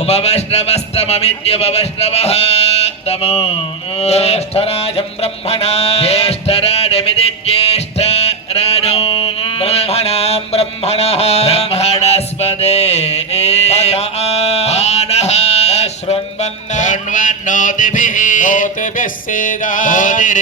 ఉపవష్ణవస్తమమిత్యుపవష్ణవः తమో జ్యేష్ఠరాజం బ్రహ్మణా జ్యేష్ఠరాజమితి జ్యేష్ఠరాజో బ్రహ్మణాం బ్రహ్మణః. బ్రహ్మణస్పదే ಶ್ರಣ್ವನ್ನ ಶ್ರಣ್ವನ್ನೋ ದವಿಹಿ ಹೋತ ಬೆಸ್ಸೇದಾ ಹೋದಿ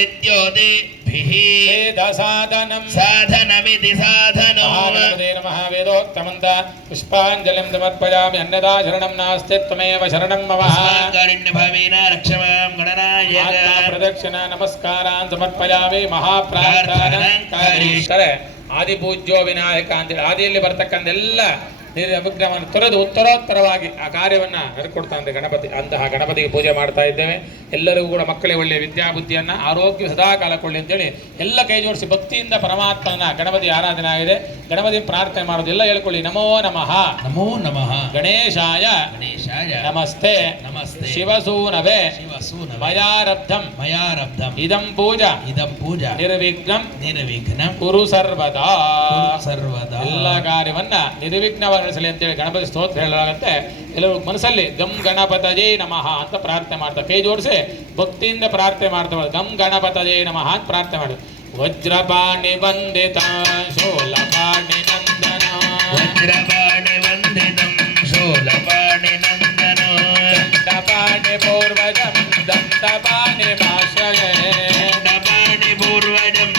ನಮಃ. ವೇದೋಕ್ತಮಂತಾ পুষ্পಾಂಜಲಂ ದಮರ್ಪಯಾಮಿ ಅನ್ನದಾ ಚರಣಂ ನಾಸ್ತಿತ್ವಮೇವ ಶರಣಂ ಶರಣಂ ಗರಿಣ ಭವಿನಾ ರಕ್ಷಮಂ ಗಣನಾಯಕ ಆಕಲ ನಮಸ್ಕಾರಾಂ ಸಮರ್ಪಯಾವೇ ಮಹಾ ಪ್ರಾರ್ಥನಂ ಆದಿ ಪೂಜ್ಯೋ ವಿನಾಯಕಾಂತ ಆದಿ ಇಲ್ಲಿ ಬರ್ತಕ್ಕಂದೆಲ್ಲ ನಿರ್ವಿಘ್ನವನ್ನು ತೊರೆದು ಉತ್ತರೋತ್ತರವಾಗಿ ಆ ಕಾರ್ಯವನ್ನ ನಡ್ಕೊಡ್ತಾನೆ ಗಣಪತಿ ಅಂತಹ ಗಣಪತಿಗೆ ಪೂಜೆ ಮಾಡ್ತಾ ಇದ್ದೇವೆ. ಎಲ್ಲರಿಗೂ ಕೂಡ ಮಕ್ಕಳಿಗೆ ಒಳ್ಳೆಯ ವಿದ್ಯಾಬುದ್ಧಿಯನ್ನು ಆರೋಗ್ಯ ಸದಾ ಕಾಲ ಕೊಳ್ಳಿ ಅಂತೇಳಿ ಎಲ್ಲ ಕೈ ಜೋಡಿಸಿ ಭಕ್ತಿಯಿಂದ ಪರಮಾತ್ಮನ ಗಣಪತಿ ಆರಾಧನೆ ಆಗಿದೆ. ಗಣಪತಿ ಪ್ರಾರ್ಥನೆ ಮಾಡೋದು ಎಲ್ಲ ಹೇಳ್ಕೊಳ್ಳಿ. ನಮೋ ನಮಃ. ನಮೋ ನಮಃ. ಗಣೇಶಾಯ. ಗಣೇಶಾಯ. ನಮಸ್ತೆ. ನಮಸ್ತೆ. ಶಿವಸೂನವೇ. ಸೂನ ಮಯಾರಬ್ಧಂ. ಮಯಾರಬ್ಧಂ. ಇದಂ ಪೂಜಾ. ಇದಂ ಪೂಜಾ. ನಿರ್ವಿಘ್ನಂ. ನಿರ್ವಿಘ್ನ. ಕುರು ಸರ್ವದಾ. ಸರ್ವದಾ. ಎಲ್ಲ ಕಾರ್ಯವನ್ನ ನಿರ್ವಿಘ್ನವಾಗಿಸಲಿ ಅಂತೇಳಿ ಗಣಪತಿ ಸ್ತೋತ್ರ ಹೇಳಲಾಗುತ್ತೆ. ಎಲ್ಲರೂ ಮನಸ್ಸಲ್ಲಿ ಗಂ ಗಣಪತಜೇ ನಮಃ ಅಂತ ಪ್ರಾರ್ಥನೆ ಮಾಡ್ತಾ ಕೈ ಜೋಡಿಸಿ ಭಕ್ತಿಯಿಂದ ಪ್ರಾರ್ಥನೆ ಮಾಡ್ತಾ ಗಂ ಗಣಪತಜೇ ನಮಃ ಅಂತ ಪ್ರಾರ್ಥನೆ ಮಾಡಿ. ವಜ್ರಪಾಣಿ ವಂದಿತ ಶೋಲಪಾಣಿ ನಂದನ. ವಜ್ರಪಾಣಿ ವಂದಿತಂ ಶೋಲಪಾಣಿ ನಂದನ. Tabane